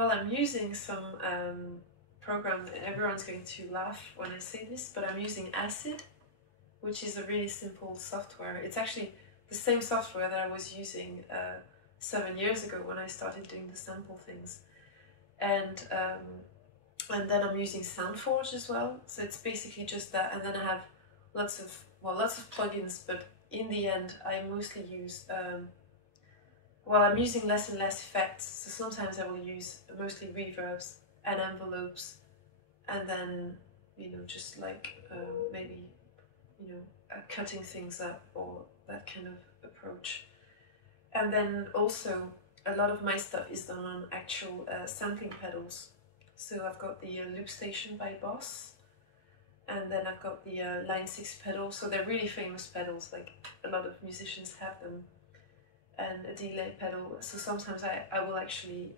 Well, I'm using some program, and everyone's going to laugh when I say this, but I'm using Acid, which is a really simple software. It's actually the same software that I was using 7 years ago when I started doing the sample things. And then I'm using SoundForge as well. So it's basically just that. And then I have lots of plugins, but in the end, I mostly use, I'm using less and less effects. So sometimes I will use mostly reverbs and envelopes, and then, just like maybe, cutting things up or that kind of approach. And then also, a lot of my stuff is done on actual sampling pedals. So I've got the Loop Station by Boss, and then I've got the Line 6 pedal. So they're really famous pedals, like a lot of musicians have them, and a delay pedal. So sometimes I will actually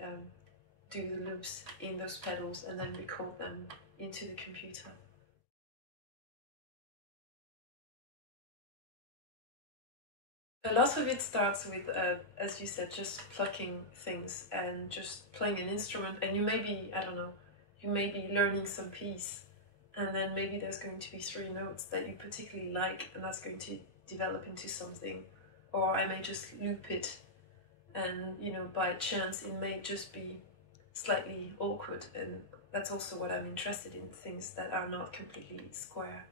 do the loops in those pedals and then record them into the computer. A lot of it starts with, as you said, just plucking things and just playing an instrument, and you may be, I don't know, you may be learning some piece, and then maybe there's going to be 3 notes that you particularly like, and that's going to develop into something. Or I may just loop it, and by chance it may just be slightly awkward, and that's also what I'm interested in, things that are not completely square.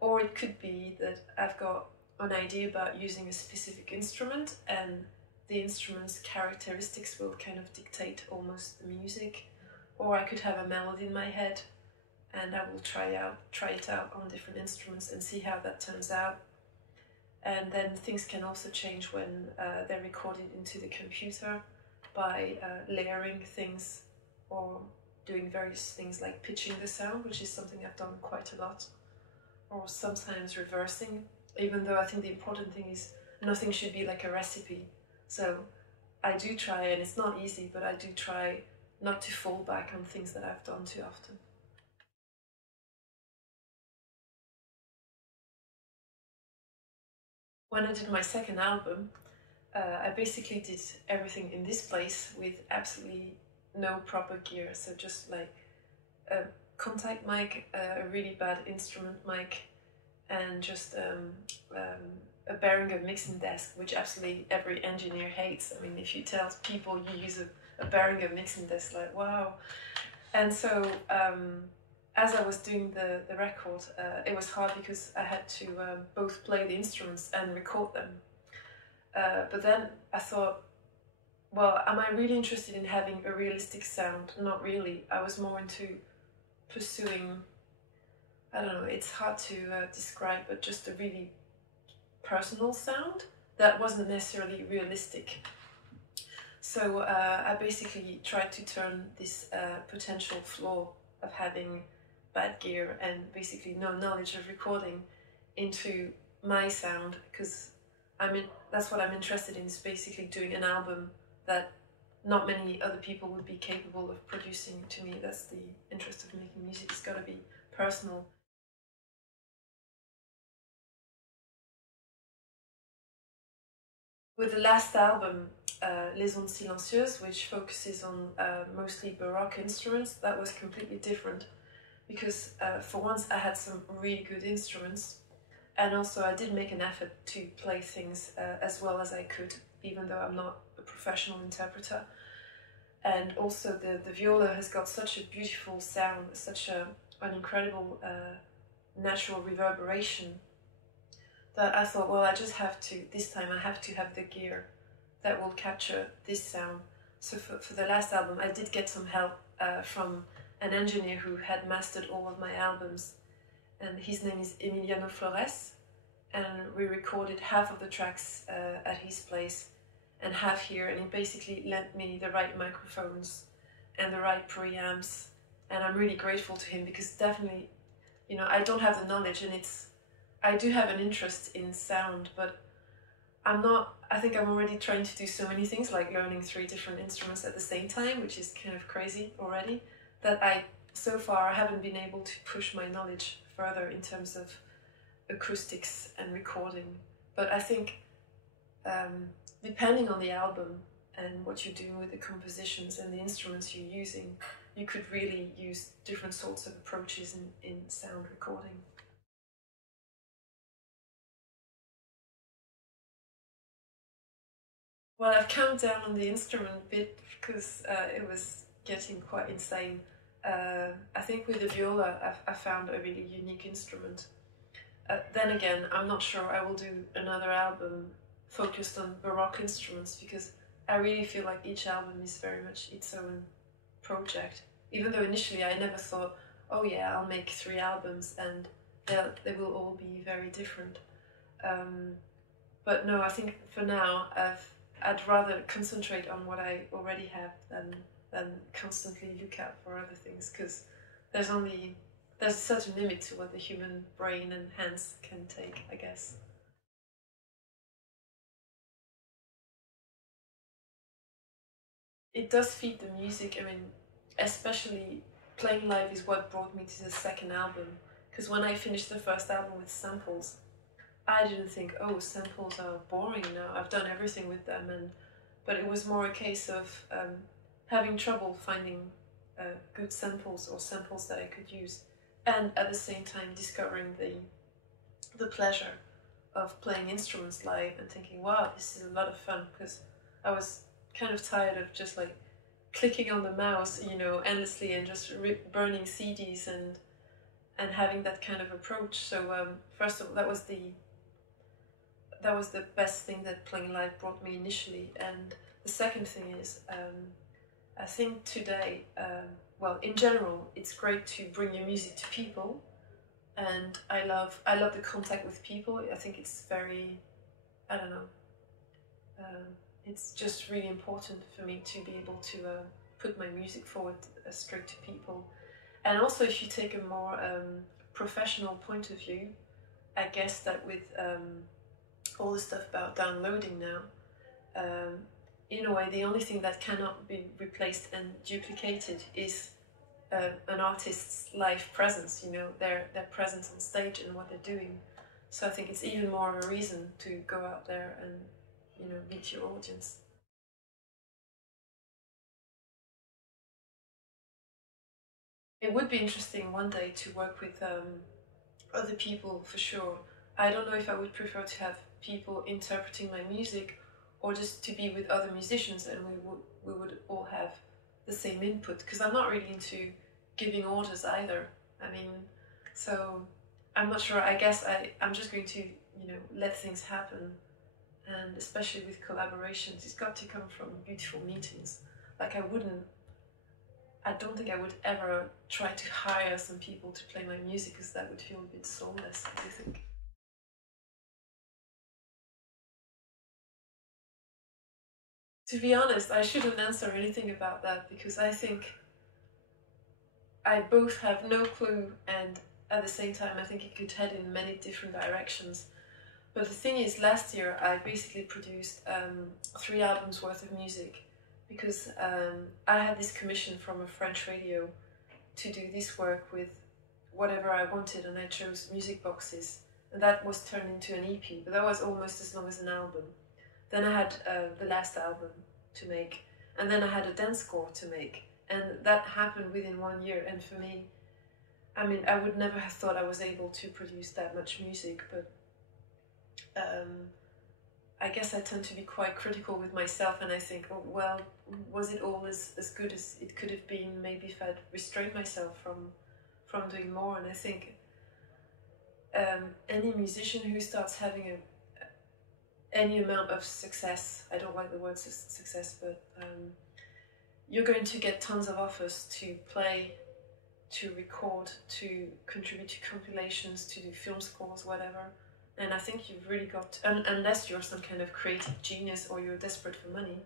Or it could be that I've got an idea about using a specific instrument, and the instrument's characteristics will kind of dictate almost the music. Or I could have a melody in my head, and I will try it out on different instruments and see how that turns out. And then things can also change when they're recorded into the computer by layering things or doing various things like pitching the sound, which is something I've done quite a lot, or sometimes reversing, even though I think the important thing is nothing should be like a recipe. So I do try, and it's not easy, but I do try not to fall back on things that I've done too often. When I did my second album, I basically did everything in this place with absolutely no proper gear. So just like a contact mic, a really bad instrument mic, and just a Behringer mixing desk, which absolutely every engineer hates. I mean, if you tell people you use a Behringer mixing desk, like, wow. And so as I was doing the record, it was hard because I had to both play the instruments and record them. But then I thought, well, am I really interested in having a realistic sound? Not really. I was more into pursuing, I don't know, it's hard to describe, but just a really personal sound that wasn't necessarily realistic. So I basically tried to turn this potential flaw of having bad gear and basically no knowledge of recording into my sound, because that's what I'm interested in, is basically doing an album that not many other people would be capable of producing. To me, that's the interest of making music. It's got to be personal. With the last album, Les Ondes Silencieuses, which focuses on mostly Baroque instruments, that was completely different, because for once I had some really good instruments, and also I did make an effort to play things as well as I could, even though I'm not a professional interpreter. And also the viola has got such a beautiful sound, such an incredible natural reverberation, that I thought, well, I just have to, this time I have to have the gear that will capture this sound. So for the last album, I did get some help from an engineer who had mastered all of my albums, and his name is Emiliano Flores, and we recorded half of the tracks at his place and half here, and he basically lent me the right microphones and the right preamps, and I'm really grateful to him, because definitely, I don't have the knowledge, and I do have an interest in sound, but I think I'm already trying to do so many things, like learning 3 different instruments at the same time, which is kind of crazy already, that so far I haven't been able to push my knowledge further in terms of acoustics and recording. But I think depending on the album and what you're doing with the compositions and the instruments you're using, you could really use different sorts of approaches in sound recording. Well, I've calmed down on the instrument a bit because it was getting quite insane. I think with the viola, I found a really unique instrument. Then again, I'm not sure I will do another album focused on Baroque instruments because I really feel like each album is very much its own project. Even though initially I never thought, oh yeah, I'll make 3 albums and they will all be very different. But no, I think for now I'd rather concentrate on what I already have than constantly look out for other things, because there's such a limit to what the human brain and hands can take, I guess. It does feed the music. I mean, especially playing live is what brought me to the second album. Because when I finished the first album with samples, I didn't think, oh, samples are boring now. I've done everything with them, but it was more a case of having trouble finding good samples or samples that I could use, and at the same time discovering the pleasure of playing instruments live and thinking, wow, this is a lot of fun, because I was kind of tired of just like clicking on the mouse, you know, endlessly and just burning CDs and having that kind of approach. So first of all, that was the best thing that playing live brought me initially. And the second thing is, I think today, well, in general, it's great to bring your music to people, and I love the contact with people. I think it's very, I don't know, it's just really important for me to be able to put my music forward straight to people. And also, if you take a more professional point of view, I guess that with all the stuff about downloading now, in a way, the only thing that cannot be replaced and duplicated is an artist's live presence, you know, their presence on stage and what they're doing. So I think it's even more of a reason to go out there and, you know, meet your audience. It would be interesting one day to work with other people, for sure. I don't know if I would prefer to have people interpreting my music, or just to be with other musicians and we would all have the same input, because I'm not really into giving orders either. I mean, so I'm not sure. I guess I'm just going to, you know, let things happen, and especially with collaborations, it's got to come from beautiful meetings. Like I don't think I would ever try to hire some people to play my music, because that would feel a bit soulless, I think. To be honest, I shouldn't answer anything about that, because I think I both have no clue, and at the same time I think it could head in many different directions. But the thing is, last year I basically produced 3 albums worth of music, because I had this commission from a French radio to do this work with whatever I wanted, and I chose music boxes, and that was turned into an EP, but that was almost as long as an album. Then I had the last album to make, and then I had a dance score to make, and that happened within 1 year. And for me, I mean, I would never have thought I was able to produce that much music, but I guess I tend to be quite critical with myself, and I think, oh, well, was it all as good as it could have been? Maybe if I'd restrained myself from doing more. And I think any musician who starts having any amount of success, I don't like the word success, but you're going to get tons of offers to play, to record, to contribute to compilations, to do film scores, whatever. And I think you've really got to, unless you're some kind of creative genius or you're desperate for money,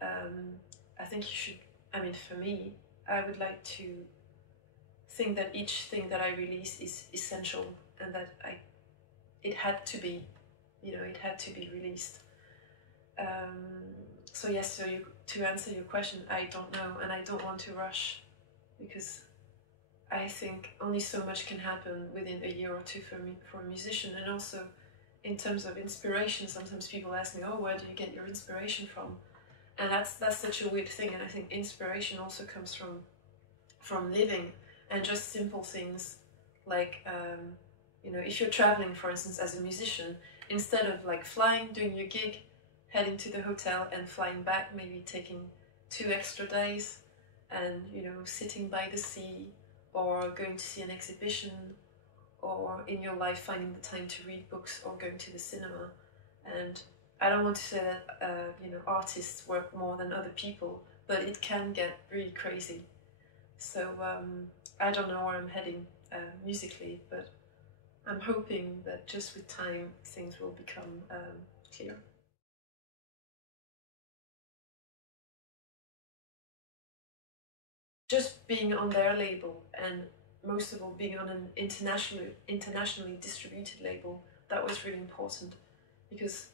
I think you should, I mean, for me, I would like to think that each thing that I release is essential, and that it had to be, you know, it had to be released. So yes, so to answer your question, I don't know, and I don't want to rush, because I think only so much can happen within a year or two for a musician. And also in terms of inspiration, sometimes people ask me, oh, where do you get your inspiration from? And that's such a weird thing. And I think inspiration also comes from living, and just simple things like you know, if you're traveling, for instance, as a musician, instead of like flying, doing your gig, heading to the hotel and flying back, maybe taking 2 extra days, and you know, sitting by the sea, or going to see an exhibition, or in your life finding the time to read books or going to the cinema. And I don't want to say that you know, artists work more than other people, but it can get really crazy. So I don't know where I'm heading musically, but I'm hoping that just with time things will become clear. Just being on their label, and most of all being on an internationally distributed label, that was really important, because